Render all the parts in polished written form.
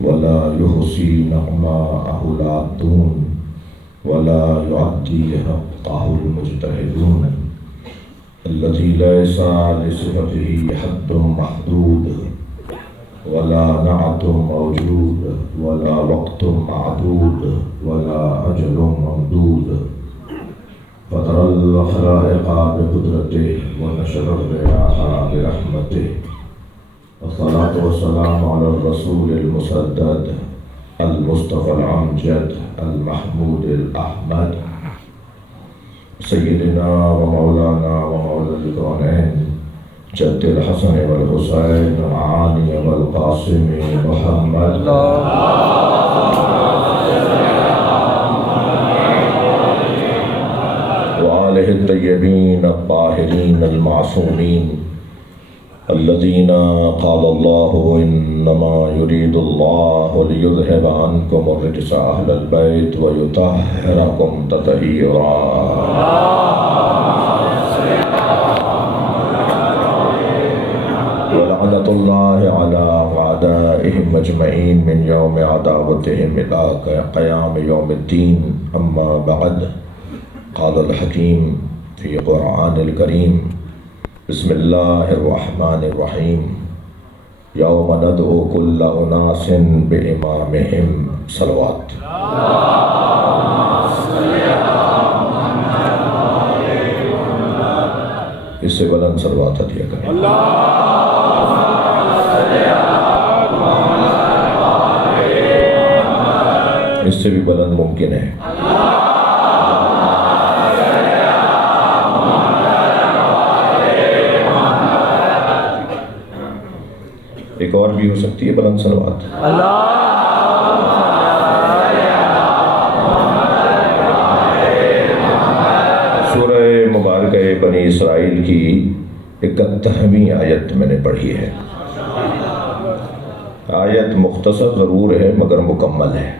ولا يحصي نعماءه العادون ولا يعدي حقه المجتهدون الذي ليس لصفته حد محدود ولا نعت موجود ولا وقت معدود ولا أجل ممدود فطر الخلائق بقدرته ونشر الرياح برحمته والصلاة والسلام على الرسول المسدد المصطفى الأمجد المحمود الأحمد سيدنا ومولانا ومولى الكونين جد الحسن والحسين علي والقاسم محمد وآله الطيبين الطاهرين المعصومين الذين قال الله إنما يريد الله ليذهب عنكم الرجس أهل البيت ويطهركم تطهيرا ولعنة الله على أعدائهم أجمعين من يوم عداوتهم إلى قيام يوم الدين أما بعد قال الحكيم في قرآن الكريم بسم الله الرحمن الرحيم يوم ندعو كل أناس بإمامهم صلوات اس سے بلند صلوات عطیہ کریں اس سے بھی بلند ممکن ہے ایک اور بھی ہو سکتی ہے بلند صلوات سورہ مبارکہ بنی اسرائیل کی 71ویں آیت میں نے پڑھی ہے. آیت مختصر ضرور ہے مگر مکمل ہے.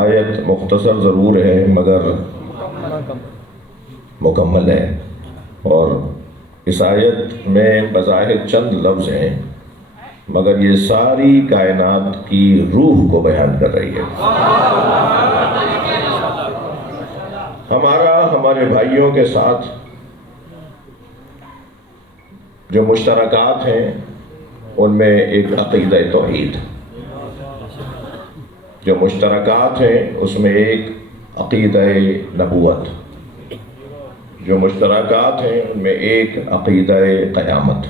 آیت مختصر ضرور ہے مگر مکمل ہے. اور اس آیت میں بظاہر چند لفظ ہیں مگر یہ ساری کائنات کی روح کو بیان کر رہی ہے. ہمارے بھائیوں کے ساتھ جو مشترکات ہیں ان میں ایک عقیدہ توحید، جو مشترکات ہیں اس میں ایک عقیدہ نبوت، جو مشترکات ہیں ان میں ایک عقیدہ قیامت.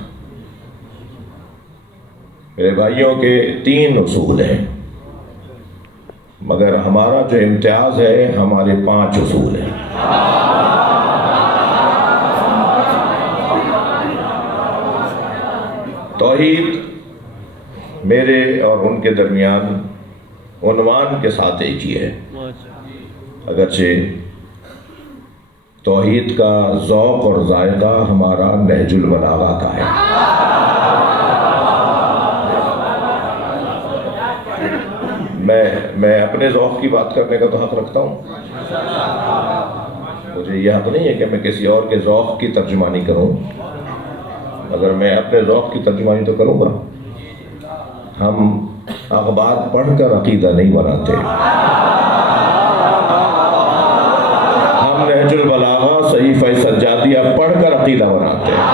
میرے بھائیوں کے 3 اصول ہیں مگر ہمارا جو امتیاز ہے ہمارے 5 اصول ہیں. توحید میرے اور ان کے درمیان عنوان کے ساتھ ایک ہی ہے، اگرچہ توحید کا ذوق اور ذائقہ ہمارا نہج البلاغہ کا ہے. میں اپنے ذوق کی بات کرنے کا تو حق رکھتا ہوں. مجھے یہ حق نہیں ہے کہ میں کسی اور کے ذوق کی ترجمانی کروں، اگر میں اپنے ذوق کی ترجمانی تو کروں گا. ہم اخبار پڑھ کر عقیدہ نہیں بناتے، ہم نہج البلاغہ صحیفہ سجادیہ پڑھ کر عقیدہ بناتے ہیں.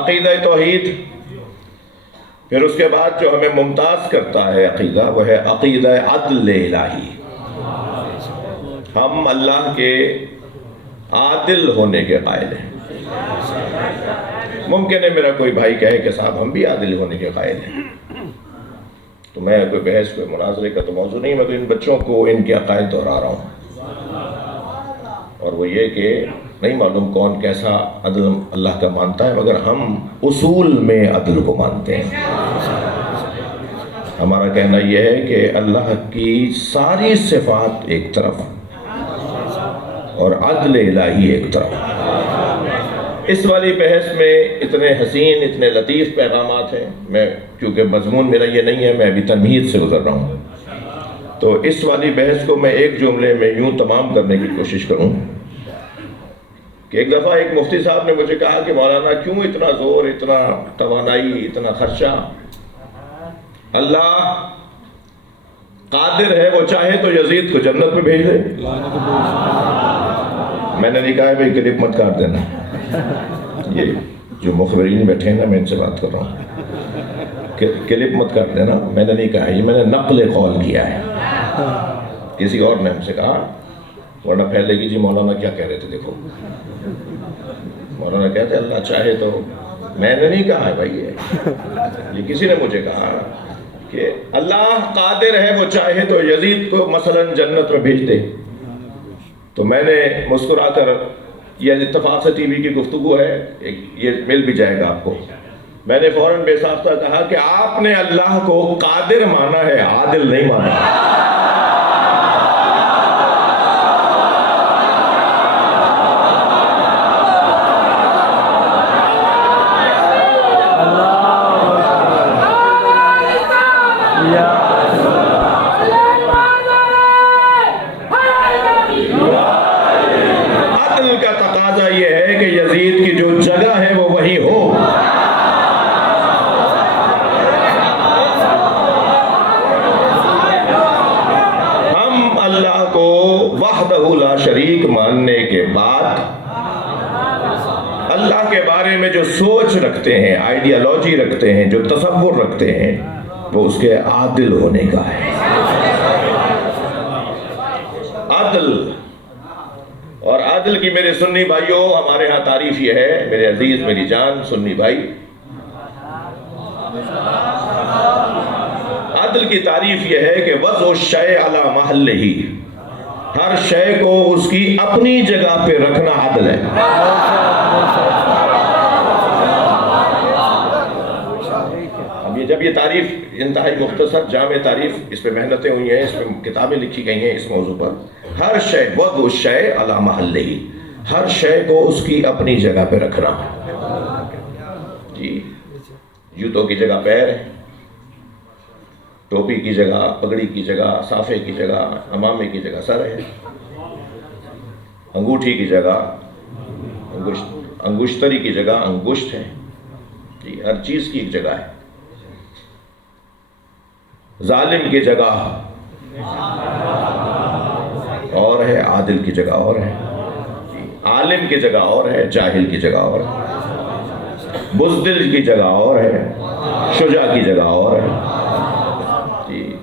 عقیدہ توحید، پھر اس کے بعد جو ہمیں ممتاز کرتا ہے عقیدہ وہ ہے عقیدہ عدل الہی. ہم اللہ کے عادل ہونے کے قائل ہیں. ممکن ہے میرا کوئی بھائی کہے کہ صاحب ہم بھی عادل ہونے کے قائل ہیں، تو میں کوئی بحث کوئی مناظرے کا تو موضوع نہیں، میں تو ان بچوں کو ان کے عقائد دہرا رہا ہوں. اور وہ یہ کہ نہیں معلوم کون کیسا عدل اللہ کا مانتا ہے مگر ہم اصول میں عدل کو مانتے ہیں. ہمارا کہنا یہ ہے کہ اللہ کی ساری صفات ایک طرف اور عدل الہی ایک طرف. اس والی بحث میں اتنے حسین اتنے لطیف پیغامات ہیں. میں کیونکہ مضمون میرا یہ نہیں ہے، میں ابھی تمہید سے گزر رہا ہوں، تو اس والی بحث کو میں ایک جملے میں یوں تمام کرنے کی کوشش کروں کہ ایک دفعہ ایک مفتی صاحب نے مجھے کہا کہ مولانا کیوں اتنا زور، اتنا توانائی، اتنا خرچہ؟ اللہ قادر ہے، وہ چاہے تو یزید کو جنت میں بھیج دے۔ میں نے نہیں کہا بھائی کلپ مت کاٹ دینا، یہ جو مخبرین بیٹھے ہیں نا، میں ان سے بات کر رہا ہوں، کلپ مت کاٹ دینا، میں نے نہیں کہا، یہ میں نے نقل قول کیا ہے، کسی اور نے ہم سے کہا، ورنہ پھیلے گی جی مولانا کیا کہہ رہے تھے، دیکھو مولانا کہتے ہیں اللہ چاہے تو، میں نے نہیں کہا ہے بھائی، یہ کسی نے مجھے کہا کہ اللہ قادر ہے، وہ چاہے تو یزید کو مثلا جنت میں بھیج دے۔ تو میں نے مسکرا کر، یہ اتفاق سے ٹی وی کی گفتگو ہے، یہ مل بھی جائے گا آپ کو، میں نے فوراً بے ساختہ کہا کہ آپ نے اللہ کو قادر مانا ہے، عادل نہیں مانا۔ عدل کا تقاضا یہ ہے کہ یزید کی جو جگہ ہے وہ وہی ہو۔ ہم اللہ کو وحدہ لا شریک ماننے کے بعد اللہ کے بارے میں جو سوچ رکھتے ہیں، آئیڈیالوجی رکھتے ہیں، جو تصور رکھتے ہیں، وہ اس کے عادل ہونے کا ہے۔ عدل، اور عدل کی میرے سنی بھائیوں ہمارے ہاں تعریف یہ ہے، میرے عزیز میری جان سنی بھائی، عدل کی تعریف یہ ہے کہ وضع الشیء علی محلہ، ہر شے کو اس کی اپنی جگہ پہ رکھنا عدل ہے۔ جب یہ تعریف انتہائی مختصر جامع تعریف، اس پہ محنتیں ہوئی ہیں، اس پہ کتابیں لکھی گئی ہیں اس موضوع پر، ہر شے وضع الشیء علی محلہ، ہر شے کو اس کی اپنی جگہ پہ رکھنا۔ جی جوتوں کی جگہ پیر ہے، ٹوپی کی جگہ پگڑی کی جگہ، صافے کی جگہ امامے کی جگہ سر ہے، انگوٹھی کی جگہ انگشتری کی جگہ انگشت ہے، جی ہر چیز کی ایک جگہ ہے۔ ظالم کی جگہ اور ہے، عادل کی جگہ اور ہے، عالم کی جگہ اور ہے، جاہل کی جگہ اور ہے، بزدل کی جگہ اور ہے، شجاع کی جگہ اور ہے،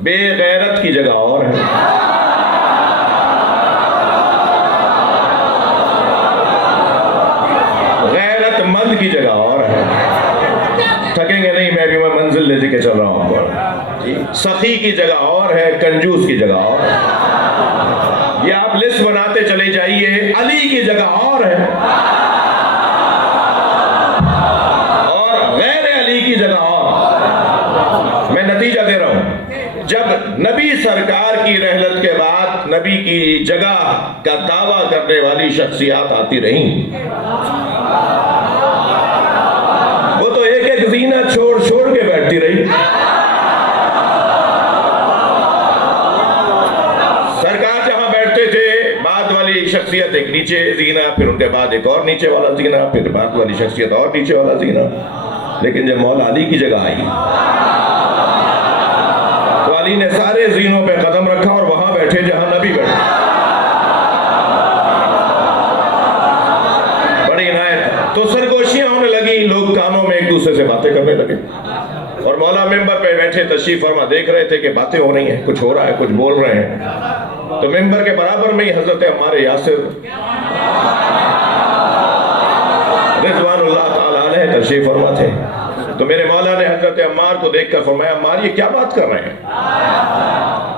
بے غیرت کی جگہ اور ہے، غیرت مند کی جگہ اور ہے۔ تھکیں گے نہیں، میں بھی منزل لے کے چل رہا ہوں۔ سخی کی جگہ اور ہے، کنجوس کی جگہ اور ہے، یہ آپ لسٹ بناتے چلے جائیے۔ علی کی جگہ اور ہے، اور غیر علی کی جگہ اور۔ میں نتیجہ دے رہا ہوں، جب نبی سرکار کی رحلت کے بعد نبی کی جگہ کا دعویٰ کرنے والی شخصیات آتی رہیں، وہ تو ایک ایک زینہ چھوڑ کے بیٹھتی رہی۔ سرکار جہاں بیٹھتے تھے، بعد والی شخصیت ایک نیچے زینہ، پھر ان کے بعد ایک اور نیچے والا زینہ، پھر بعد والی شخصیت اور نیچے والا زینہ۔ لیکن جب مولا علی کی جگہ آئی تو علی نے سارے زینوں پہ قدم رکھا اور وہاں بیٹھے جہاں نبی بیٹھے۔ بڑی عنایت۔ تو سرگوشیاں ہونے لگیں، لوگ کانوں میں ایک دوسرے سے باتیں کرنے لگے، اور مولا ممبر پہ بیٹھے تشریف فرما دیکھ رہے تھے کہ باتیں ہو رہی ہیں، کچھ ہو رہا ہے، کچھ بول رہے ہیں۔ تو ممبر کے برابر میں ہی حضرت عمار یاسر رضوان اللہ تعالیٰ علیہ تشریف فرما تھے۔ تو میرے مولا نے حضرت عمار کو دیکھ کر فرمایا، عمار یہ کیا بات کر رہے ہیں؟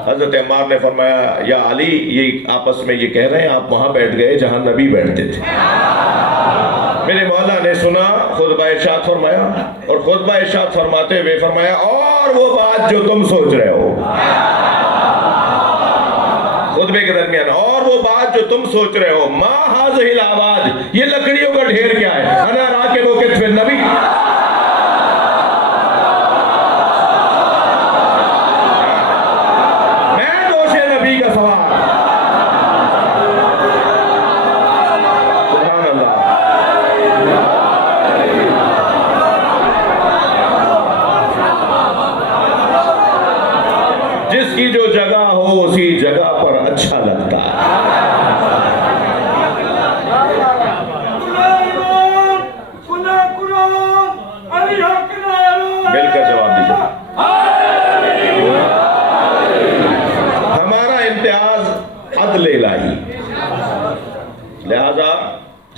حضرت عمار نے فرمایا، یا علی یہ آپس میں یہ کہہ رہے ہیں آپ وہاں بیٹھ گئے جہاں نبی بیٹھتے تھے۔ میرے مولا نے سنا، خطبہ ارشاد فرمایا، اور خطبہ ارشاد فرماتے ہوئے فرمایا، اور وہ بات جو تم سوچ رہے ہو، خطبے کے درمیان، اور وہ بات جو تم سوچ رہے ہو، ما ہذہ الآباد، یہ لکڑیوں کا ڈھیر کیا ہے؟ انا راکب کتف النبی، میں دوش نبی کا سوار۔ سبحان اللہ۔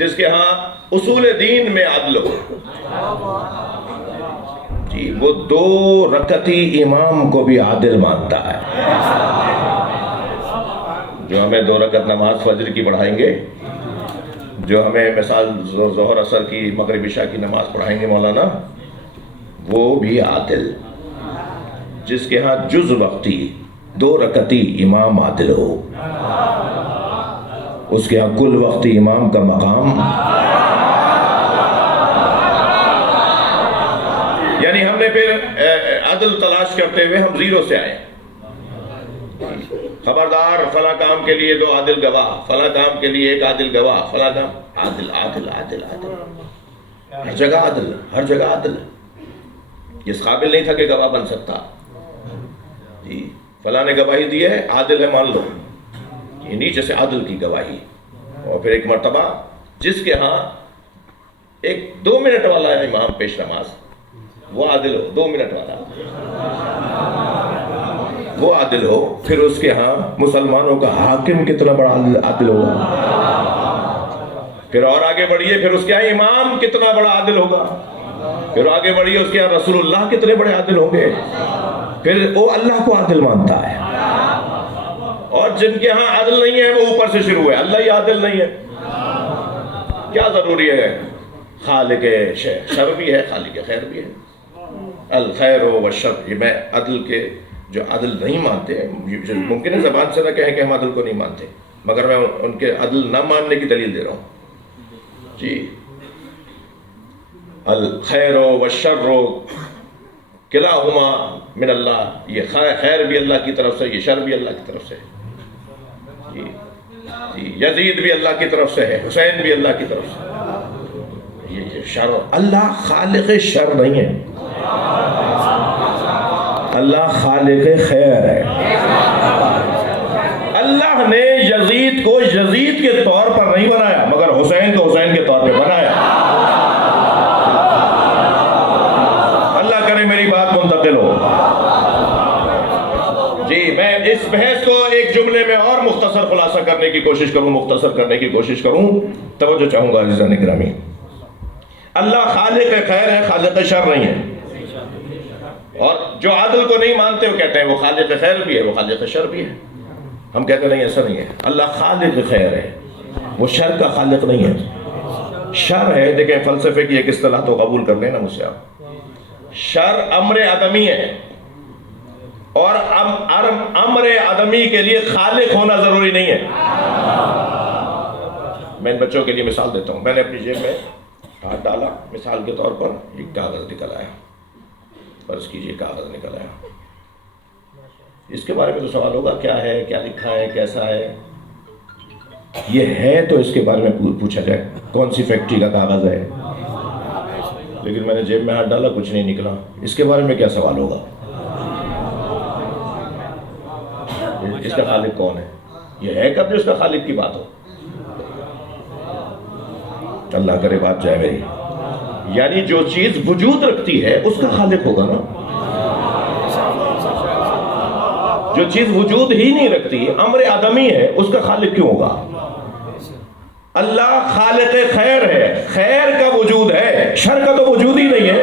جس کے ہاں اصول دین میں عدل ہو جی، وہ 2 رکعتی امام کو بھی عادل مانتا ہے. جو ہمیں 2 رکعت نماز فجر کی پڑھائیں گے، جو ہمیں مثال ظہر عصر کی مغرب عشاء کی نماز پڑھائیں گے مولانا، وہ بھی عادل. جس کے ہاں جز وقتی 2 رکعتی امام عادل ہو، اس کے ہاں کل وقتی امام کا مقام. یعنی ہم نے پھر عدل تلاش کرتے ہوئے ہم 0 سے آئے. خبردار، فلاں کام کے لیے 2 عادل گواہ، فلاں کام کے لیے 1 عادل گواہ، فلاں کام عادل عادل عادل عادل، ہر جگہ عادل، ہر جگہ عادل. اس قابل نہیں تھا کہ گواہ بن سکتا جی، فلاں نے گواہی دی ہے، عادل ہے مان لو. یہ نیچے سے عادل کی گواہی. اور پھر ایک مرتبہ جس کے ہاں ایک 2 منٹ والا ہے امام پیش نماز، وہ عادل ہو. 2 منٹ والا وہ عادل ہو. پھر اس کے ہاں مسلمانوں کا حاکم کتنا بڑا عادل ہوگا. پھر اور آگے بڑھیے، پھر اس کے ہاں امام کتنا بڑا عادل ہوگا. پھر آگے بڑھیے، اس کے ہاں رسول اللہ کتنے بڑے عادل ہوں گے. پھر وہ اللہ کو عادل مانتا ہے. اور جن کے ہاں عادل نہیں ہے وہ اوپر سے شروع ہے، اللہ ہی عادل نہیں ہے. کیا ضروری ہے؟ خالق شر بھی ہے، خالق خیر بھی ہے. الخیر والشر. یہ میں عدل کے جو عدل نہیں مانتے، ممکن ہے زبان سے نہ کہیں کہ ہم عدل کو نہیں مانتے، مگر میں ان کے عدل نہ ماننے کی دلیل دے رہا ہوں جی. الخیر والشر کلاہما من اللہ. یہ خیر بھی اللہ کی طرف سے، یہ شر بھی اللہ کی طرف سے جی. یزید بھی اللہ کی طرف سے ہے، حسین بھی اللہ کی طرف سے. یہ شر، اللہ خالق شر نہیں ہے، اللہ خالق خیر ہے. اللہ نے یزید کو یزید کے طور پر نہیں بنایا، مگر حسین کو حسین کے طور پہ بنایا. اللہ کرے میری بات منتقل ہو جی. میں اس بحث کو ایک جملے میں اور مختصر خلاصہ کرنے کی کوشش کروں، مختصر کرنے کی کوشش کروں. توجہ چاہوں گا عزیزان گرامی. اللہ خالق خیر ہے، خالق شر نہیں ہے. اور جو عادل کو نہیں مانتے وہ کہتے ہیں وہ خالق خیر بھی ہے، وہ خالق شر بھی ہے. ہم کہتے نہیں، ایسا نہیں ہے. اللہ خالق خیر ہے، وہ شر کا خالق نہیں ہے. شر ہے، دیکھیں فلسفے کی ایک اصطلاح تو قبول کر لینا مجھ سے آپ. شر امر آدمی ہے، اور امر آدمی کے لیے خالق ہونا ضروری نہیں ہے. میں ان بچوں کے لیے مثال دیتا ہوں. میں نے اپنی جیب میں ہاتھ ڈالا، مثال کے طور پر ایک کاغذ نکل آیا. فرض کیجئے کاغذ نکل آیا. اس کے بارے میں تو سوال ہوگا کیا ہے، کیا لکھا ہے، کیسا ہے. یہ ہے تو اس کے بارے میں پوچھا جائے کون سی فیکٹری کا کاغذ ہے. لیکن میں نے جیب میں ہاتھ ڈالا، کچھ نہیں نکلا. اس کے بارے میں کیا سوال ہوگا؟ اس کا خالق کون ہے؟ یہ ہے کب جو اس کا خالق کی بات ہو؟ اللہ کرے بات جائے میری. یعنی جو چیز وجود رکھتی ہے اس کا خالق ہوگا نا. جو چیز وجود ہی نہیں رکھتی، امر آدمی ہے، اس کا خالق کیوں ہوگا؟ اللہ خالق خیر ہے، خیر کا وجود ہے، شر کا تو وجود ہی نہیں ہے.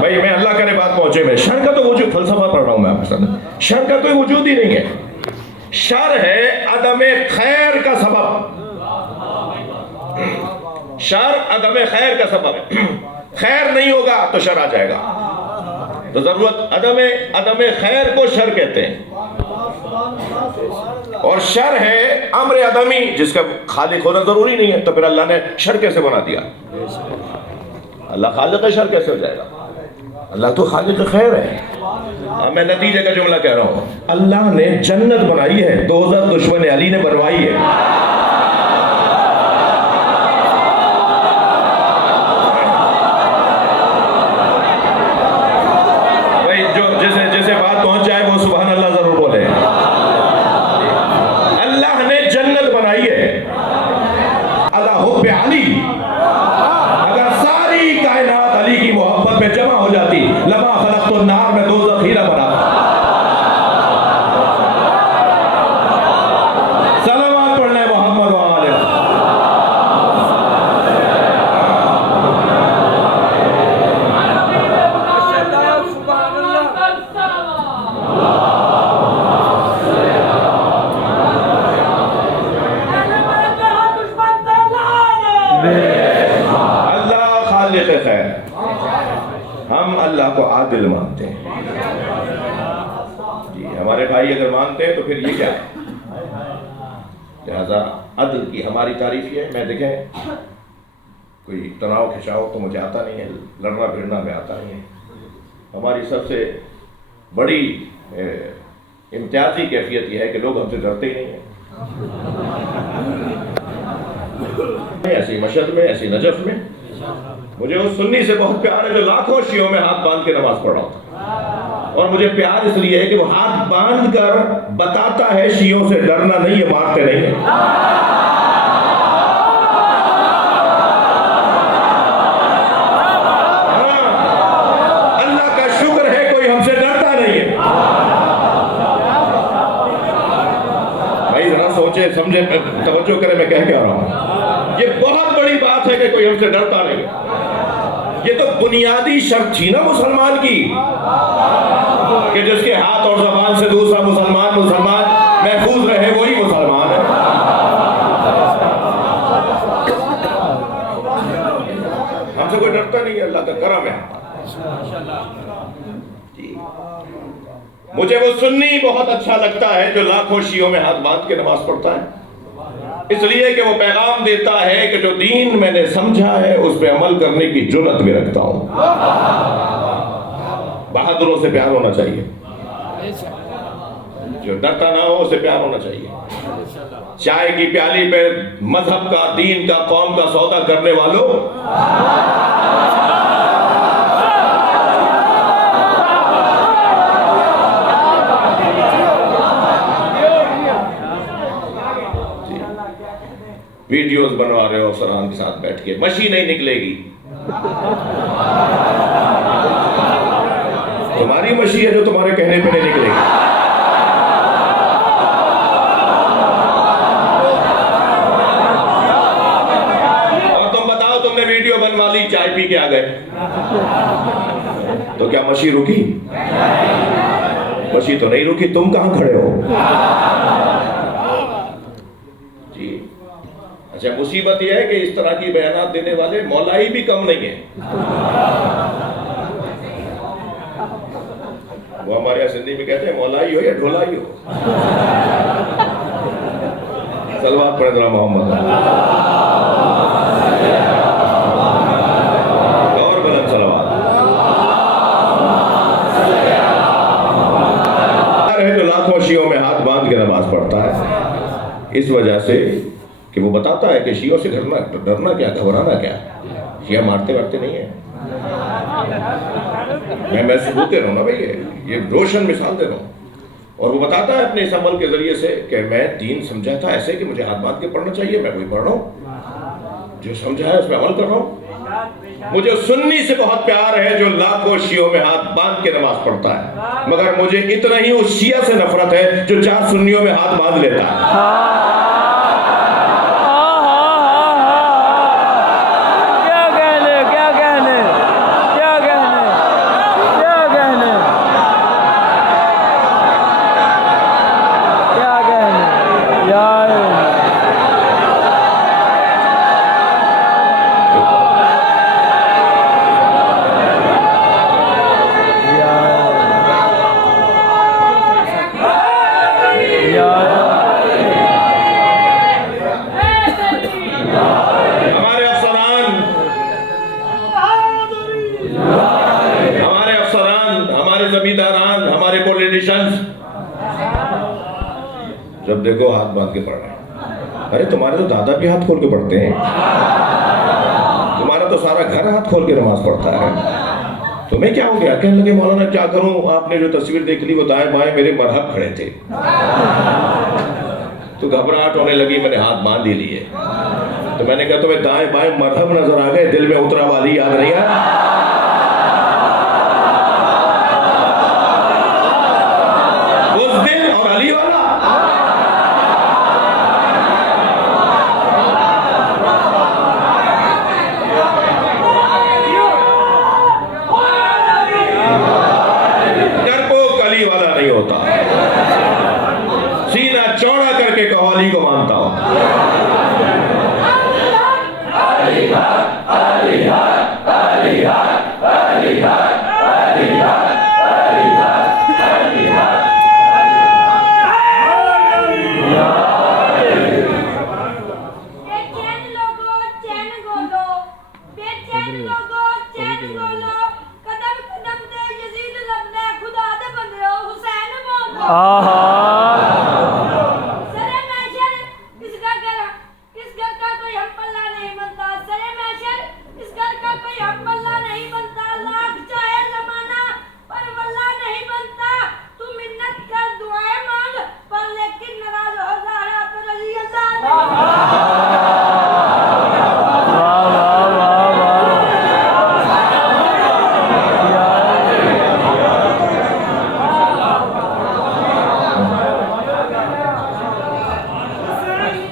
بھائی میں اللہ کرے بات پہنچے میں، شر کا تو وجود، فلسفہ پڑھ رہا ہوں میں آپ کے ساتھ. شر کا کوئی وجود ہی نہیں ہے. شر ہے عدم خیر کا سبب. شر عدم خیر کا سبب. خیر نہیں ہوگا تو شر آ جائے گا. تو ضرورت عدم خیر کو شر کہتے ہیں. اور شر ہے امر عدمی جس کا خالق ہونا ضروری نہیں ہے. تو پھر اللہ نے شر کیسے بنا دیا؟ اللہ خالق شر کیسے ہو جائے گا؟ اللہ تو خالق خیر ہے. میں نتیجے کا جملہ کہہ رہا ہوں. اللہ نے جنت بنائی ہے، دوزخ دشمن علی نے بنوائی ہے. بھائی جو جیسے بات پہنچ جائے وہ سبحان اللہ ضرور بولے. اللہ نے جنت بنائی ہے اللہ حب علی. اگر ساری کائنات علی کی محبت میں جمع ہو جاتی، لما خلقت النار میں دوزخ ہی نہ بنا. سلامات پڑھنا ہے خالق خیر، ہم اللہ کو عادل مانتے ہیں. جی ہمارے بھائی اگر مانتے ہیں تو پھر یہ کیا ہے؟ لہذا عدل کی ہماری تعریف یہ ہے. میں دیکھیں کوئی تناؤ کھچاؤ تو مجھے آتا نہیں ہے، لڑنا بھیڑنا میں آتا نہیں ہے. ہماری سب سے بڑی امتیازی کیفیت یہ ہے کہ لوگ ہم سے ڈرتے ہی نہیں ہیں. ایسی مشہد میں، ایسی نجف میں مجھے اس سنی سے بہت پیار ہے جو لاکھوں شیعوں میں ہاتھ باندھ کے نماز پڑھ رہا ہوتا. اور مجھے پیار اس لیے ہے کہ وہ ہاتھ باندھ کر بتاتا ہے شیعوں سے ڈرنا نہیں ہے، مارتے نہیں ہیں. اللہ کا شکر ہے کوئی ہم سے ڈرتا نہیں ہے. بھائی ذرا سوچے سمجھے، توجہ کرے میں کہہ کے آ رہا ہوں. یہ بہت بڑی بات ہے کہ کوئی ہم سے ڈرتا نہیں. یہ تو بنیادی شرط تھی نا مسلمان کی کہ جس کے ہاتھ اور زبان سے دوسرا مسلمان محفوظ رہے وہی مسلمان ہے. ہم سے کوئی ڈرتا نہیں ہے، اللہ کا کرم ہے. مجھے وہ سنی بہت اچھا لگتا ہے جو لاکھوں شیعوں میں ہاتھ باندھ کے نماز پڑھتا ہے، اس لیے کہ وہ پیغام دیتا ہے کہ جو دین میں نے سمجھا ہے اس پہ عمل کرنے کی جرأت بھی رکھتا ہوں. بہادروں سے پیار ہونا چاہیے، جو ڈرتا نہ ہو اسے پیار ہونا چاہیے. چائے کی پیالی پہ مذہب کا، دین کا، قوم کا سودا کرنے والوں، ویڈیوز بنوا رہے ہو افسران کے ساتھ بیٹھ کے، مشی نہیں نکلے گی. تمہاری مشی ہے جو تمہارے کہنے پہ نہیں نکلے گی. اور تم بتاؤ تم نے ویڈیو بنوا لی، چائے پی کے آ گئے تو کیا مشی رکی؟ مشی تو نہیں رکی. تم کہاں کھڑے ہو؟ اچھا مصیبت یہ ہے کہ اس طرح کی بیانات دینے والے مولائی بھی کم نہیں ہیں. وہ ہمارے یہاں سندھی میں کہتے ہیں مولائی ہو یا ڈھولائی ہو. صلوات پڑھیں ذرا محمد. اور بلند صلوات. جو لاکھوں شیعوں میں ہاتھ باندھ کے نماز پڑھتا ہے اس وجہ سے کہ وہ بتاتا ہے کہ شیعوں سے ڈرنا کیا، گھبرانا کیا. شیعہ مارتے نہیں ہیں. میں ثبوت دے رہا ہوں نا بھائی، یہ روشن مثال دے رہا ہوں. اور وہ بتاتا ہے اپنے اس عمل کے ذریعے سے کہ میں دین سمجھا تھا ایسے کہ مجھے ہاتھ باندھ کے پڑھنا چاہیے، میں وہی پڑھ رہا ہوں. جو سمجھا ہے اس پہ عمل کر رہا ہوں. مجھے سنی سے بہت پیار ہے جو لاکھوں شیعوں میں ہاتھ باندھ کے نماز پڑھتا ہے، مگر مجھے اتنا ہی اس شیعہ سے نفرت ہے جو 4 سنیوں میں ہاتھ باندھ لیتا ہے. جب دیکھو ہاتھ باندھ کے پڑھ رہے ہیں. ارے تمہارے تو دادا بھی ہاتھ کھول کے پڑھتے ہیں، تمہارا تو سارا گھر ہاتھ کھول کے نماز پڑھتا ہے. تمہیں کیا ہو گیا؟ کہنے لگے مولانا کیا کروں، آپ نے جو تصویر دیکھ لی وہ دائیں بائیں میرے مرہب کھڑے تھے تو گھبراہٹ ہونے لگی، میں نے ہاتھ باندھ ہی لیے. تو میں نے کہا تمہیں دائیں بائیں مرہب نظر آ گئے، دل میں اترا والی یاد نہیں ہے؟ اس دل اور علی والا علی کو مانتا ہوں. علی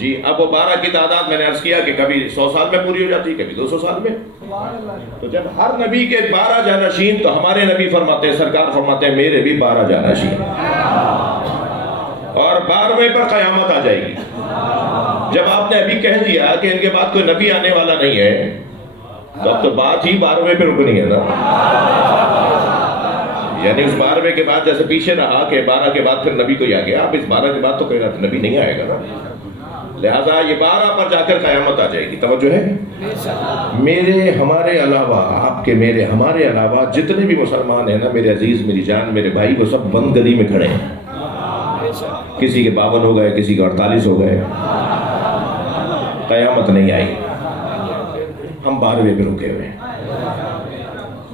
جی اب وہ 12 کی تعداد میں نے عرض کیا کہ کبھی 100 سال میں پوری ہو جاتی ہے، کبھی 200 سال میں. تو جب ہر نبی کے 12 جانشین، تو ہمارے نبی فرماتے ہیں، سرکار فرماتے ہیں میرے بھی 12 جانشین، اور 12ویں پر قیامت آ جائے گی. جب آپ نے ابھی کہہ دیا کہ ان کے بعد کوئی نبی آنے والا نہیں ہے، تو اب تو بات ہی 12ویں پہ رکنی ہے نا. یعنی اس 12ویں کے بعد جیسے پیچھے رہا کہ 12 کے بعد پھر نبی کوئی آ گیا، اب اس 12 کے بعد تو کوئی نبی نہیں آئے گا نا. لہذا یہ 12 پر جا کر قیامت آ جائے گی. توجہ ہے؟ میرے ہمارے علاوہ، آپ کے میرے ہمارے علاوہ جتنے بھی مسلمان ہیں نا میرے عزیز، میری جان، میرے بھائی، وہ سب بند گلی میں کھڑے ہیں. کسی کے 52 ہو گئے، کسی کے 48 ہو گئے، قیامت نہیں آئی. ہم 12ویں پہ رکے ہوئے ہیں.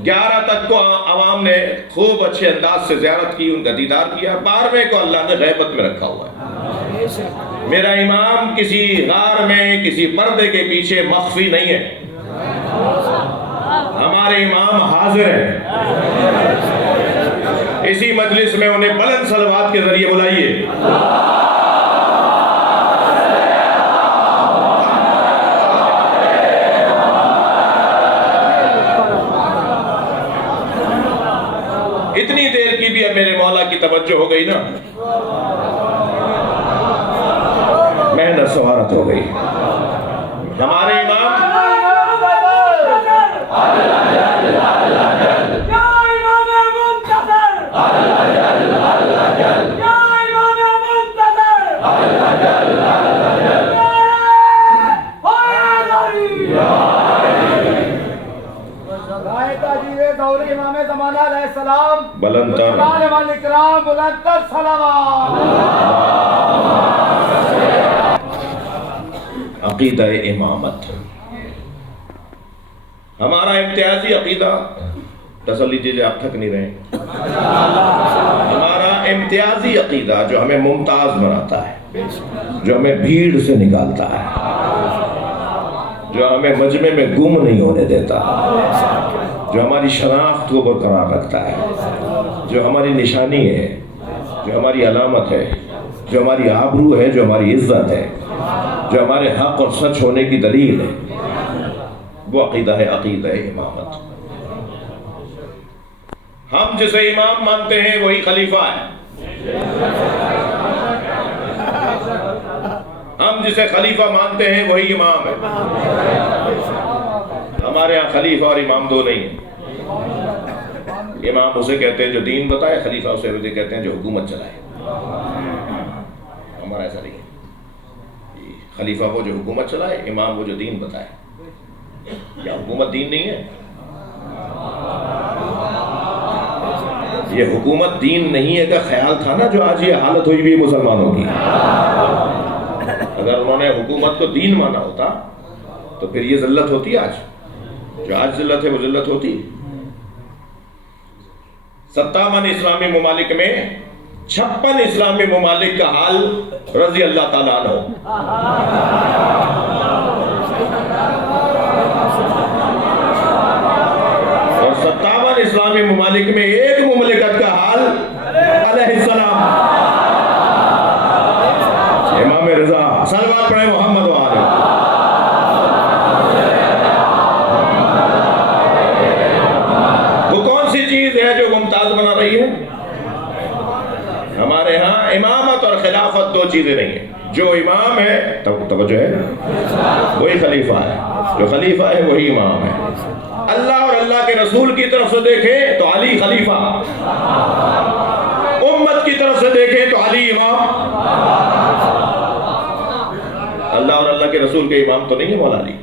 11 تک کو عوام نے خوب اچھے انداز سے زیارت کی، ان کا دیدار کیا. 12ویں کو اللہ نے غیبت میں رکھا ہوا ہے. میرا امام کسی غار میں، کسی پردے کے پیچھے مخفی نہیں ہے. ہمارے امام حاضر ہیں. اسی مجلس میں انہیں بلند صلوات کے ذریعے بلائیے. اتنی دیر کی بھی اب میرے مولا کی توجہ ہو گئی نا، محنت سوارت ہو گئی. ہمارے امام بلندر عقیدہ امامت ہمارا امتیازی عقیدہ. تسلی دیجیے، آپ تھک نہیں رہے. ہمارا امتیازی عقیدہ جو ہمیں ممتاز بناتا ہے، جو ہمیں بھیڑ سے نکالتا ہے، جو ہمیں مجمع میں گم نہیں ہونے دیتا، جو ہماری شناخت کو برقرار رکھتا ہے، جو ہماری نشانی ہے، جو ہماری علامت ہے، جو ہماری آبرو ہے، جو ہماری عزت ہے، جو ہمارے حق اور سچ ہونے کی دلیل ہے، وہ عقیدہ ہے عقیدہ امامت. ہم جسے امام مانتے ہیں وہی خلیفہ ہے. ہم جسے خلیفہ مانتے ہیں وہی امام ہے. ہمارے ہاں خلیفہ اور امام دو نہیں ہیں. امام اسے کہتے ہیں جو دین بتائے، خلیفہ اسے کہتے ہیں جو حکومت چلائے. ہمارا ایسا نہیں ہے. خلیفہ وہ جو حکومت چلائے، امام وہ جو دین بتائے. کیا حکومت دین نہیں ہے؟ یہ حکومت دین نہیں ہے کا خیال تھا نا جو آج یہ حالت ہوئی بھی مسلمانوں کی. اگر انہوں نے حکومت کو دین مانا ہوتا تو پھر یہ ذلت ہوتی. آج جو آج ذلت ہے وہ ذلت ہوتی. 57 اسلامی ممالک میں 56 اسلامی ممالک کا حال رضی اللہ تعالیٰ عنہ. اور 57 اسلامی ممالک میں ایک مملکت کا حال علیہ السلام امام رضا. صلوات پڑھیں محمد وآلہ. وہ کون سی چیز ہے جو ممتاز بنا رہی ہے؟ ہمارے ہاں امامت اور خلافت دو چیزیں نہیں ہیں. جو امام ہے، توجہ ہے، وہی خلیفہ ہے. جو خلیفہ ہے وہی امام ہے. اللہ اور اللہ کے رسول کی طرف سے دیکھیں تو علی خلیفہ، امت کی طرف سے دیکھیں تو علی امام. اللہ اور اللہ کے رسول کے امام تو نہیں ہے مولا علی.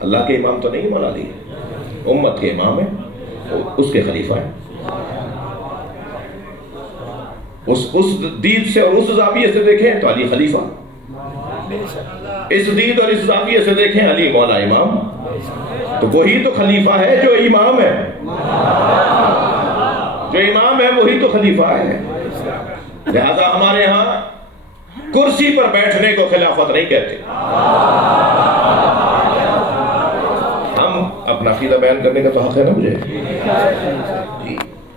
اللہ کے امام تو نہیں ہے مولا علی. امت کے امام ہے، اس کے خلیفہ ہے. اس دید سے اور اس زاویے سے دیکھیں تو علی خلیفہ. اس دید اور اس زاویے سے دیکھیں علی مولا امام. تو وہی تو خلیفہ ہے جو امام ہے. جو امام ہے وہی تو خلیفہ ہے. لہذا ہمارے ہاں کرسی پر بیٹھنے کو خلافت نہیں کہتے. ہم اپنا عقیدہ بیان کرنے کا تو حق ہے نا مجھے.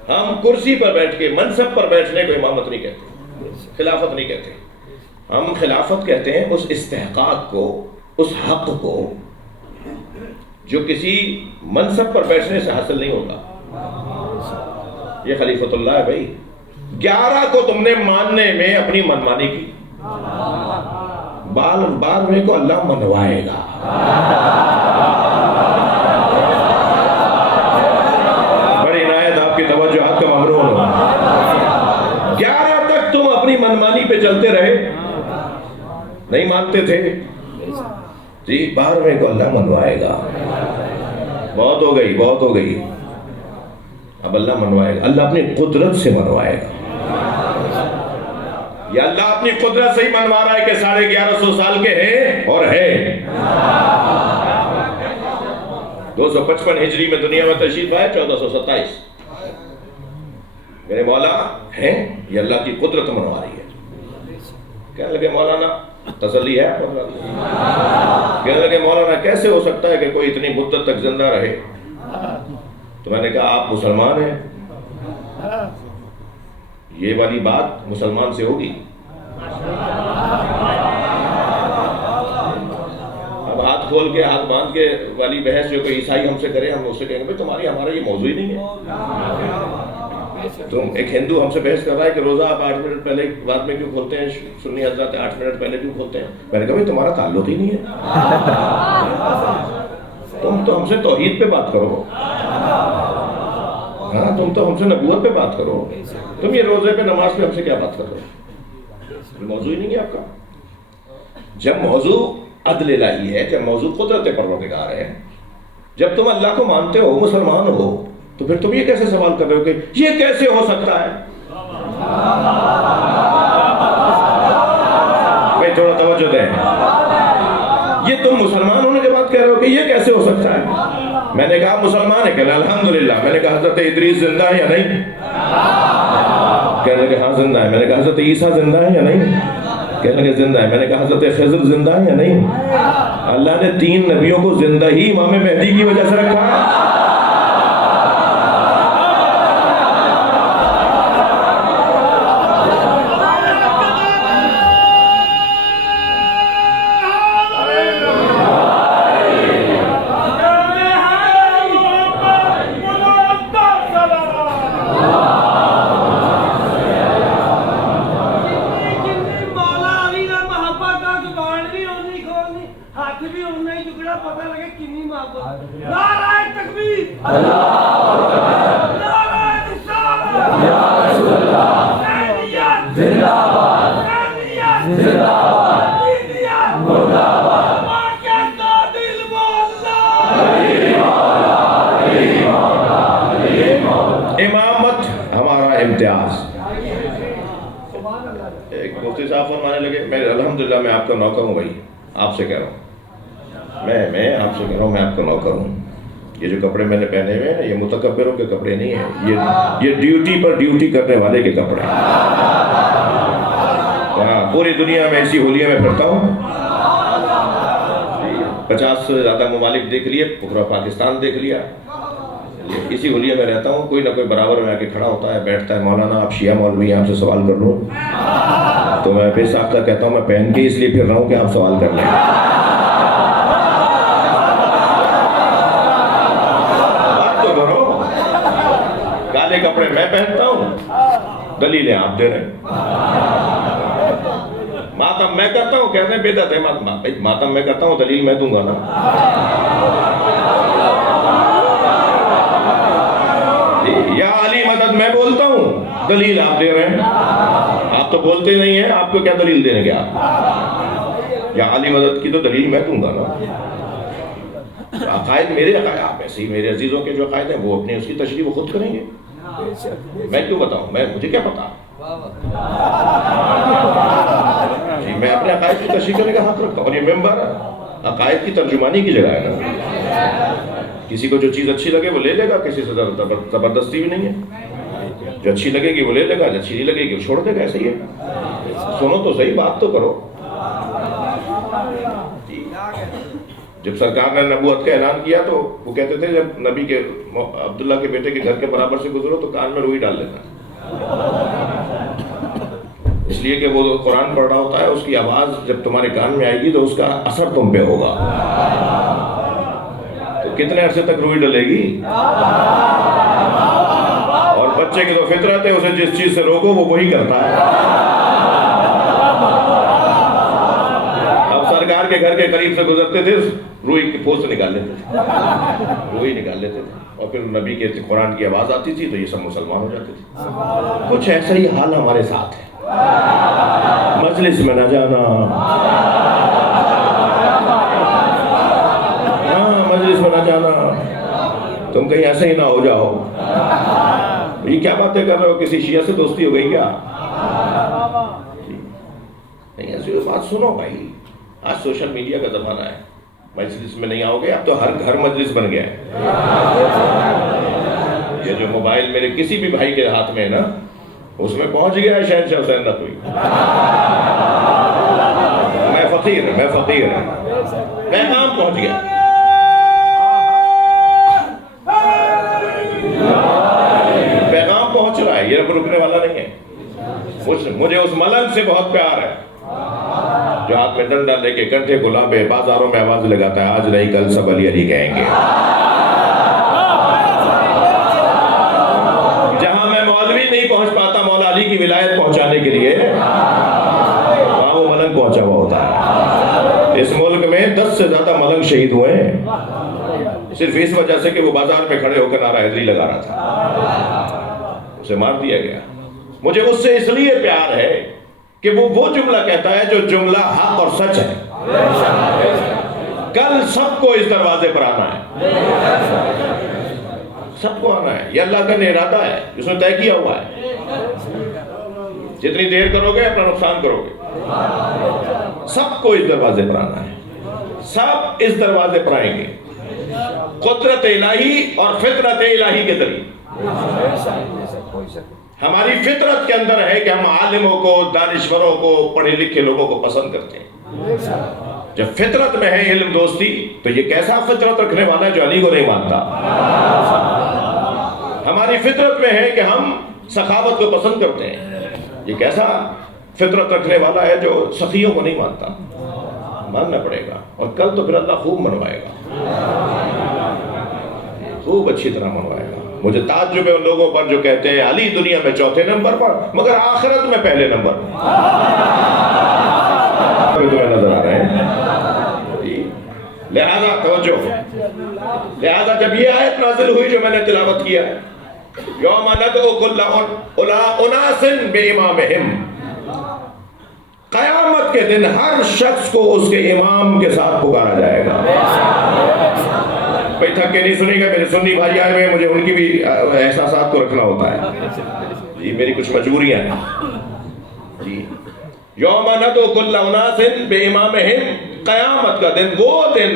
ہم کرسی پر بیٹھ کے، منصب پر بیٹھنے کو امامت نہیں کہتے، خلافت نہیں کہتے. ہم خلافت کہتے ہیں اس استحقاق کو، اس حق کو جو کسی منصب پر بیٹھنے سے حاصل نہیں ہوتا۔ یہ خلیفۃ اللہ ہے بھائی۔ 11 کو تم نے ماننے میں اپنی منمانی کی، 12ویں کو اللہ منوائے گا۔ بڑی عنایت، آپ کی توجہات کا ممنون ہو۔ 11 تک تم اپنی منمانی پہ چلتے رہے، نہیں مانتے تھے جی، 12ویں کو اللہ منوائے گا۔ بہت ہو گئی، بہت ہو گئی، اب اللہ منوائے گا۔ اللہ اپنی قدرت سے منوائے گا، یا اللہ اپنی قدرت سے ہی منوا رہا ہے کہ 1150 سال کے ہیں اور ہے۔ 255 ہجری میں دنیا میں تشریف آئے، 1427 میرے مولا ہیں، یہ اللہ کی قدرت منوا رہی ہے۔ کہنے لگے مولانا تسلی ہے؟ کہنے لگے مولانا کیسے ہو سکتا ہے کہ کوئی اتنی مدت تک زندہ رہے؟ تو میں نے کہا آپ مسلمان ہیں، یہ والی بات مسلمان سے ہوگی؟ اب ہاتھ کھول کے، ہاتھ باندھ کے والی بحث جو کوئی عیسائی ہم سے کرے، ہم اس سے کہیں گے بھائی ہمارا یہ موضوع ہی نہیں ہے۔ تم ایک ہندو ہم سے بحث کر رہا ہے کہ روزہ آپ 8 منٹ پہلے بعد میں کیوں کھولتے ہیں، سنی حضرات 8 منٹ پہلے کیوں کھولتے ہیں؟ میں نے کہا بھائی تمہارا تعلق ہی نہیں ہے، تم تو ہم سے توحید پہ بات کرو، ہاں تم تو ہم سے نبوت پہ بات کرو، تم یہ روزے پہ نماز پہ ہم سے کیا بات کر رہے ہو؟ موضوع ہی نہیں ہے آپ کا۔ جب موضوع عدل الہی ہے، جب موضوع قدرت پروردگار ہے، جب تم اللہ کو مانتے ہو، مسلمان ہو، تو پھر تم یہ کیسے سوال کر رہے ہو کہ یہ کیسے ہو سکتا ہے؟ بھائی تھوڑا توجہ دیں، یہ تم مسلمان ہونے کے بعد کہہ رہے ہو کہ یہ کیسے ہو سکتا ہے؟ میں نے کہا مسلمان ہے، کہ الحمدللہ۔ میں نے کہا حضرت ادریس زندہ ہے یا نہیں؟ کہنے لگے ہاں زندہ ہے۔ میں نے کہا حضرت عیسیٰ زندہ ہے یا نہیں؟ کہنے لگے زندہ ہے۔ میں نے کہا حضرت خضر زندہ ہے یا نہیں؟ اللہ نے 3 نبیوں کو زندہ ہی امام مہدی کی وجہ سے رکھا ہے۔ امامت ہمارا امتیاز۔ ایک مفتی صاحب فرمانے لگے، میں الحمدللہ میں آپ کا نوکر ہوں بھائی، آپ سے کہہ رہا ہوں، میں آپ سے کہہ رہا ہوں، میں آپ کا نوکر ہوں۔ یہ جو کپڑے میں نے پہنے ہوئے ہیں یہ متکبروں کے کپڑے نہیں ہیں، یہ ڈیوٹی پر ڈیوٹی کرنے والے کے کپڑے ہیں۔ پوری دنیا میں اسی حلیے میں پھرتا ہوں، 50 سے زیادہ ممالک دیکھ لیے، پورا پاکستان دیکھ لیا، اسی حلیے میں رہتا ہوں۔ کوئی نہ کوئی برابر میں آ کے کھڑا ہوتا ہے، بیٹھتا ہے، مولانا آپ شیعہ مولوی ہیں، آپ سے سوال کر لوں؟ تو میں پھر ساختہ کہتا ہوں میں پہن کے اس لیے پھر رہا ہوں کہ آپ سوال کر لیں۔ بات تو کرو، کالے کپڑے میں پہنتا ہوں، دلیلیں آپ دے رہے ہیں۔ ماتم میں کرتا ہوں، کہتے ہیں بدعت ہے، ماتم میں کرتا ہوں، دلیل میں دوں گا نا۔ یا علی مدد میں بولتا ہوں، دلیل آپ دے رہے ہیں۔ آپ تو بولتے نہیں ہیں، آپ کو کیا دلیل دیں گے آپ؟ یا علی مدد کی تو دلیل میں دوں گا نا۔ عقائد میرے عقائد، آپ ایسے ہی میرے عزیزوں کے جو عقائد ہیں وہ اپنے اس کی تشریح وہ خود کریں گے، میں کیوں بتاؤں؟ مجھے کیا پتا؟ میں اپنے عقائد کی تشریح کرنے کا حق رکھتا ہوں، اور یہ ممبر عقائد کی ترجمانی کی جگہ ہے نا۔ کسی کو جو چیز اچھی لگے وہ لے لے گا، کسی سے زبردستی بھی نہیں ہے۔ جو اچھی لگے گی وہ لے لے گا، جو اچھی نہیں لگے گی وہ چھوڑ دے گا، ایسا ہی ہے۔ سنو تو صحیح، بات تو کرو۔ جب سرکار نے نبوت کا اعلان کیا تو وہ کہتے تھے جب نبی کے عبداللہ کے بیٹے کے گھر کے برابر سے گزرو تو کان میں روئی ڈال لینا، اس لیے کہ وہ قرآن پڑھ رہا ہوتا ہے، اس کی آواز جب تمہارے کان میں آئے گی تو اس کا اثر تم پہ ہوگا، تو کتنے عرصے تک روئی ڈلے گی؟ اور بچے کی تو فطرت ہے، اسے جس چیز سے روکو وہ وہی کرتا ہے۔ اب سرکار کے گھر کے قریب سے گزرتے تھے، روئی کی پھوس نکال لیتے تھے، روئی نکال لیتے تھے، اور پھر نبی کے قرآن کی آواز آتی تھی تو یہ سب مسلمان ہو جاتے تھے۔ کچھ ایسا ہی حال ہمارے ساتھ ہے، مجلس میں نہ جانا، مجلس میں نہ جانا، تم کہیں ایسے ہی نہ ہو جاؤ، یہ کیا باتیں کر رہے ہو، کسی شیعہ سے دوستی ہو گئی کیا؟ نہیں، ایسی بات سنو بھائی، آج سوشل میڈیا کا زمانہ ہے، مجلس میں نہیں آؤ گے، اب تو ہر گھر مجلس بن گیا ہے۔ یہ جو موبائل میرے کسی بھی بھائی کے ہاتھ میں ہے نا، اس میں پہنچ گیا ہے شہنشاہ حسین ندوی۔ میں فقیر پیغام پہنچ گیا، پیغام پہنچ رہا ہے، یہ رکنے والا نہیں ہے۔ مجھے اس ملنگ سے بہت پیار ہے جو ہاتھ میں ڈنڈا لے کے کنٹھے گلابے بازاروں میں آواز لگاتا ہے، آج نہیں کل سب علی علی کہیں گے۔ جہاں میں مولوی نہیں پہنچ پاتا مولا علی کی ولایت پہنچانے کے لیے، وہاں وہ ملنگ پہنچا ہوا ہوتا ہے۔ اس ملک میں 10 سے زیادہ ملنگ شہید ہوئے ہیں، صرف اس وجہ سے کہ وہ بازار میں کھڑے ہو کر نعرہ حیدری لگا رہا تھا، اسے مار دیا گیا۔ مجھے اس سے اس لیے پیار ہے کہ وہ جملہ کہتا ہے جو جملہ حق اور سچ ہے۔ کل سب کو اس دروازے پر آنا ہے، سب کو آنا ہے، یہ اللہ کا ارادہ ہے، اس نے طے کیا ہوا ہے۔ جتنی دیر کرو گے اپنا نقصان کرو گے۔ سب کو اس دروازے پر آنا ہے، سب اس دروازے پر آئیں گے، قدرت الہی اور فطرت الہی کے ذریعے۔ ہماری فطرت کے اندر ہے کہ ہم عالموں کو، دانشوروں کو، پڑھے لکھے لوگوں کو پسند کرتے ہیں۔ جب فطرت میں ہے علم دوستی، تو یہ کیسا فطرت رکھنے والا ہے جو علی کو نہیں مانتا؟ ہماری فطرت میں ہے کہ ہم سخاوت کو پسند کرتے ہیں، یہ کیسا فطرت رکھنے والا ہے جو سخیوں کو نہیں مانتا؟ ماننا پڑے گا، اور کل تو پھر اللہ خوب منوائے گا، خوب اچھی طرح منوائے گا۔ مجھے تعجب ہے ان لوگوں پر جو کہتے ہیں علی دنیا میں چوتھے نمبر پر مگر آخرت میں پہلے نمبر پر، تمہیں نظر آ رہے ہیں؟ لہذا توجہ، لہذا جب یہ آیت نازل ہوئی جو میں نے تلاوت کیا ہے، یوم ندعو کل اناس بامامہم، قیامت کے دن ہر شخص کو اس کے امام کے ساتھ پکارا جائے گا۔ بھائی تھک کے نہیں سنی گا، میرے سنی بھائی آئے ہوئے، مجھے ان کی بھی احساسات کو رکھنا ہوتا ہے جی، میری کچھ مجبوریاں ہیں جی۔ یوم ندعو کل اناس بامامہم، قیامت کا دن وہ دن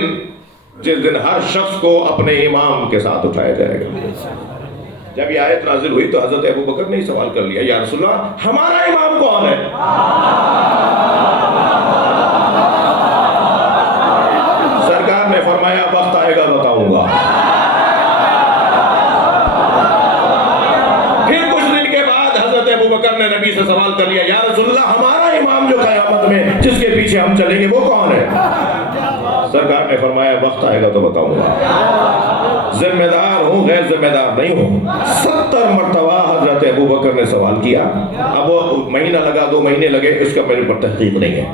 جس دن ہر شخص کو اپنے امام کے ساتھ اٹھایا جائے گا۔ جب یہ آیت نازل ہوئی تو حضرت ابو بکر نے سوال کر لیا، یا رسول اللہ ہمارا امام کون ہے؟ سرکار نے فرمایا وقت آئے گا بتاؤں گا۔ پھر کچھ دن کے بعد حضرت ابو بکر نے نبی سے سوال کر لیا، یا رسول اللہ ہمارا امام جو قیامت میں جس کے پیچھے ہم چلیں گے وہ کون ہے؟ سرکار نے فرمایا وقت آئے گا تو بتاؤں گا، ذمہ دار ہوں غیر ذمہ دار نہیں ہوں۔ 70 مرتبہ حضرت ابو بکر نے سوال کیا، اب وہ مہینہ لگا 2 مہینے لگے اس کا میرے پر تحقیق نہیں ہے،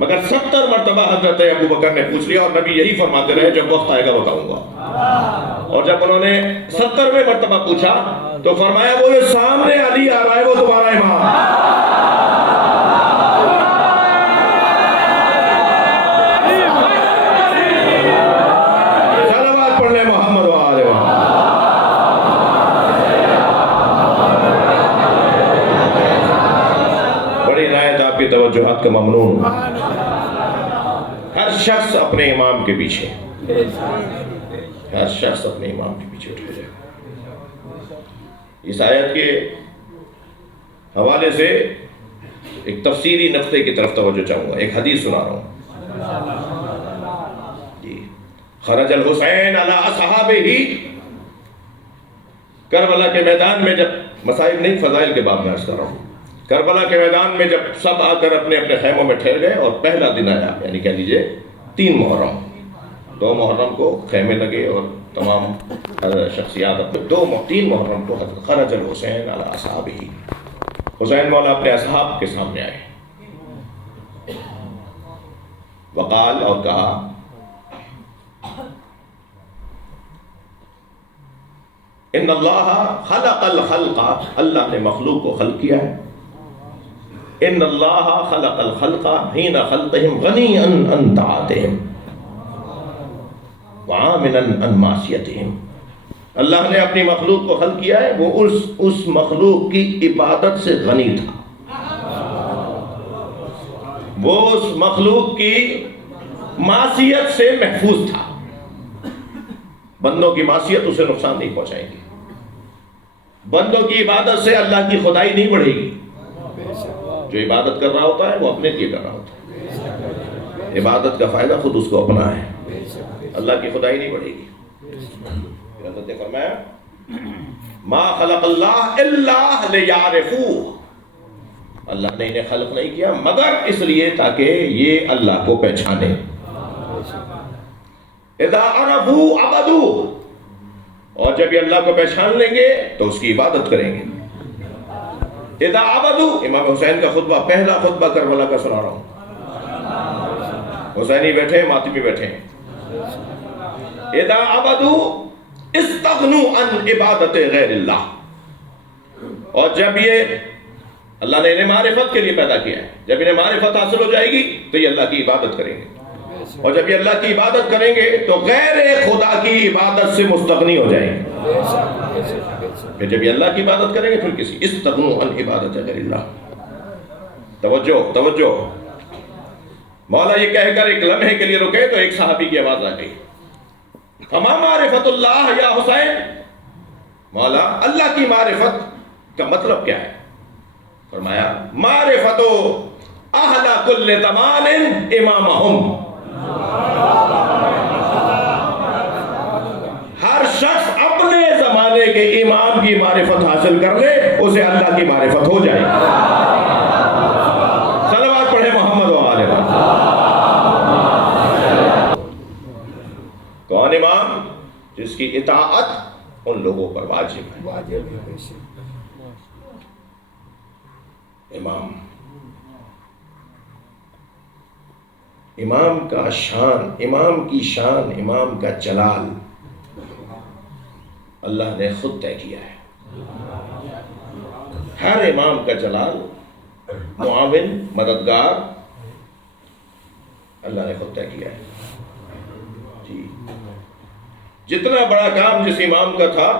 مگر 70 مرتبہ حضرت ابو بکر نے پوچھ لیا، اور نبی یہی فرماتے رہے جب وقت آئے گا بتاؤں گا۔ اور جب انہوں نے 70ویں مرتبہ پوچھا تو فرمایا وہ جو سامنے علی آ رہا ہے وہ تمہارا امام۔ توجہات کا ممنون، ہر شخص اپنے امام کے پیچھے، ہر شخص اپنے امام کے پیچھے اٹھ جائے۔ اس آیت کے حوالے سے ایک تفسیری نقطے کی طرف توجہ چاہوں گا، ایک حدیث سنا رہا ہوں جی۔ خرج الحسین علی اصحابہ، کربلا کے میدان میں جب مصائب نہیں، فضائل کے باب میں عرض کر رہا ہوں، کربلا کے میدان میں جب سب آ کر اپنے اپنے خیموں میں ٹھہر گئے اور پہلا دن آیا، یعنی کہہ لیجیے 3 محرم، 2 محرم کو خیمے لگے اور تمام شخصیات اپنے 3 محرم کو خرج الحسین علی اصحابہ، حسین مولا اپنے اصحاب کے سامنے آئے، وقال، اور کہا ان اللہ خلق الخلق، اللہ نے مخلوق کو خلق کیا ہے، ان اللہ خلق الخلق حین خلقہم غنیا عن طاعتہم وعاملا عن معصیتہم، اللہ نے اپنی مخلوق کو خلق کیا ہے، وہ اس مخلوق کی عبادت سے غنی تھا، وہ اس مخلوق کی معصیت سے محفوظ تھا، بندوں کی معصیت اسے نقصان نہیں پہنچائے گی، بندوں کی عبادت سے اللہ کی خدائی نہیں بڑھے گی، جو عبادت کر رہا ہوتا ہے وہ اپنے لیے کر رہا ہوتا ہے، عبادت کا فائدہ خود اس کو اپنا ہے، اللہ کی خدائی نہیں بڑھے گی۔ حضرت نے فرمایا ما خلق اللہ الا لیعرفوہ، اللہ نے انہیں خلق نہیں کیا مگر اس لیے تاکہ یہ اللہ کو پہچانے، اذا عرفوا عبدوہ، اور جب یہ اللہ کو پہچان لیں گے تو اس کی عبادت کریں گے، اذا عبدوا، امام حسین کا خطبہ، پہلا خطبہ کربلا کا سنا رہا ہوں، حسینی بیٹھے ہیں، ماتمی بیٹھے ہیں، اذا عبدوا استغنوا عن عبادت غیر اللہ، اور جب یہ اللہ نے انہیں معرفت کے لیے پیدا کیا ہے، جب انہیں معرفت حاصل ہو جائے گی تو یہ اللہ کی عبادت کریں گے، اور جب یہ اللہ کی عبادت کریں گے تو غیر خدا کی عبادت سے مستغنی ہو جائیں گے، پھر جب یہ اللہ کی عبادت کریں گے پھر کسی استغنوا عن عبادت غیر اللہ۔ توجہ توجہ، مولا یہ کہہ کر ایک لمحے کے لیے رکے تو ایک صحابی کی آواز آ گئی، فما معرفت اللہ یا حسین، مولا اللہ کی معرفت کا مطلب کیا ہے؟ فرمایا معرفت اہل کل زمان امامہم، ہر شخص اپنے زمانے کے امام کی معرفت حاصل کر لے اسے اللہ کی معرفت ہو جائے، صلوات پڑھے محمد و آل محمد۔ کون امام؟ جس کی اطاعت ان لوگوں پر واجب ہے، امام، امام کا شان، امام کی شان، امام کا جلال اللہ نے خود طے کیا ہے، ہر امام کا جلال، معاون، مددگار اللہ نے خود طے کیا ہے، جی، جتنا بڑا کام جس امام کا تھا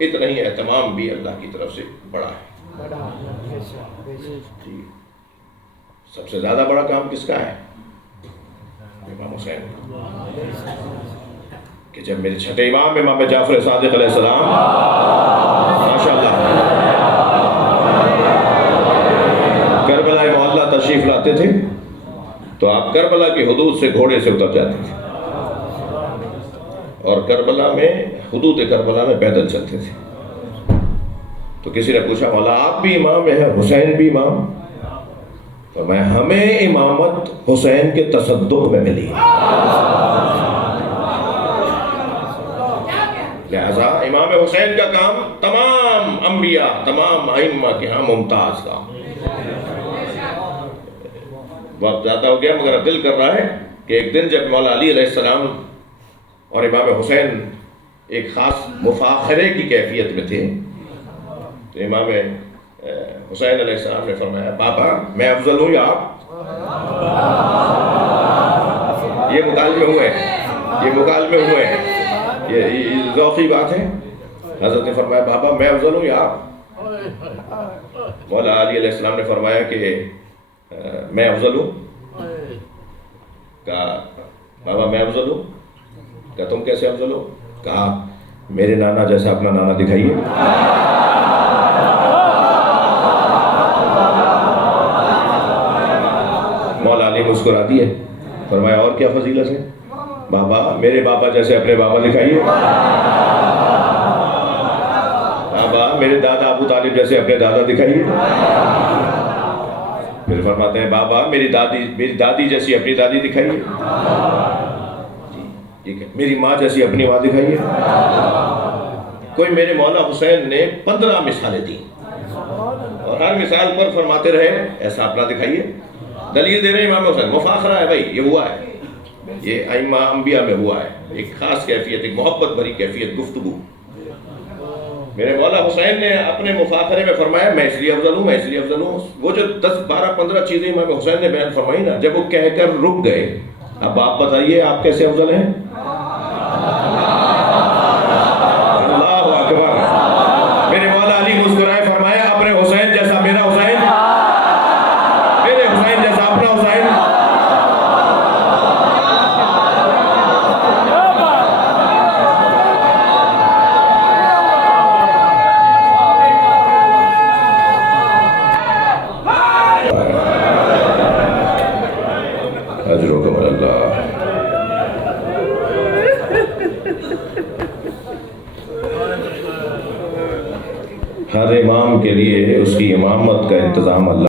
اتنا ہی اہتمام بھی اللہ کی طرف سے بڑا ہے، جی، سب سے زیادہ بڑا کام کس کا ہے؟ امام حسین، کہ جب میرے چھٹے امام امام جعفر صادق علیہ السلام ماشاءاللہ کربلا معلیٰ تشریف لاتے تھے تو آپ کربلا کی حدود سے گھوڑے سے اتر جاتے تھے اور کربلا میں، حدود کربلا میں پیدل چلتے تھے، تو کسی نے پوچھا مولا آپ بھی امام ہیں، حسین بھی امام؟ تو میں ہمیں امامت حسین کے تصدق میں ملی، لہذا امام حسین کا کام تمام انبیاء، تمام ائمہ کے ہاں ممتاز کام۔ وقت زیادہ ہو گیا مگر دل کر رہا ہے کہ ایک دن جب مولا علی علیہ السلام اور امام حسین ایک خاص مفاخرے کی کیفیت میں تھے تو امام حسین علیہ السلام نے فرمایا بابا میں افضل ہوں یا آپ؟ یہ مکالمے ہوئے ہیں، یہ مکالمے ہوئے ہیں، یہ ذوقی بات ہے۔ حضرت نے فرمایا بابا میں افضل ہوں یا آپ؟ مولا علی علیہ السلام نے فرمایا کہ میں افضل ہوں۔ کہا بابا میں افضل ہوں؟ کہا تم کیسے افضل ہو؟ کہا میرے نانا جیسا اپنا نانا دکھائیے۔ مولا علی مسکرا دیے، فرمایا اور کیا فضیلت ہے؟ بابا میرے بابا جیسے اپنے بابا دکھائیے۔ بابا میرے دادا ابو طالب جیسے اپنے دادا دکھائیے۔ پھر فرماتے ہیں بابا میری دادی جیسی اپنی دادی دکھائیے، ٹھیک ہے، میری ماں جیسی اپنی ماں دکھائیے۔ کوئی میرے مولا حسین نے 15 مثالیں دی اور ہر مثال پر فرماتے رہے ایسا اپنا دکھائیے۔ دلیل دے رہے امام حسین، مفاخرہ ہے بھائی، یہ ہوا ہے، یہ ائمہ انبیاء میں ہوا ہے، ایک خاص کیفیت، ایک محبت بھری کیفیت گفتگو۔ میرے مولا حسین نے اپنے مفاخرے میں فرمایا میں اس لیے افضل ہوں، میں اس لیے افضل ہوں۔ وہ جو 10 12 15 چیزیں امام حسین نے بیان فرمائی نا، جب وہ کہہ کر رک گئے، اب آپ بتائیے آپ کیسے افضل ہیں؟ اللہ اکبر۔ میرے مولا علی مسکرائے فرمایا اپنے حسین جیسا میرا حسین، میرے حسین جیسا اپنا حسین۔ اجرکم اللہ۔ ہر امام کے لیے اس کی امامت کا انتظام اللہ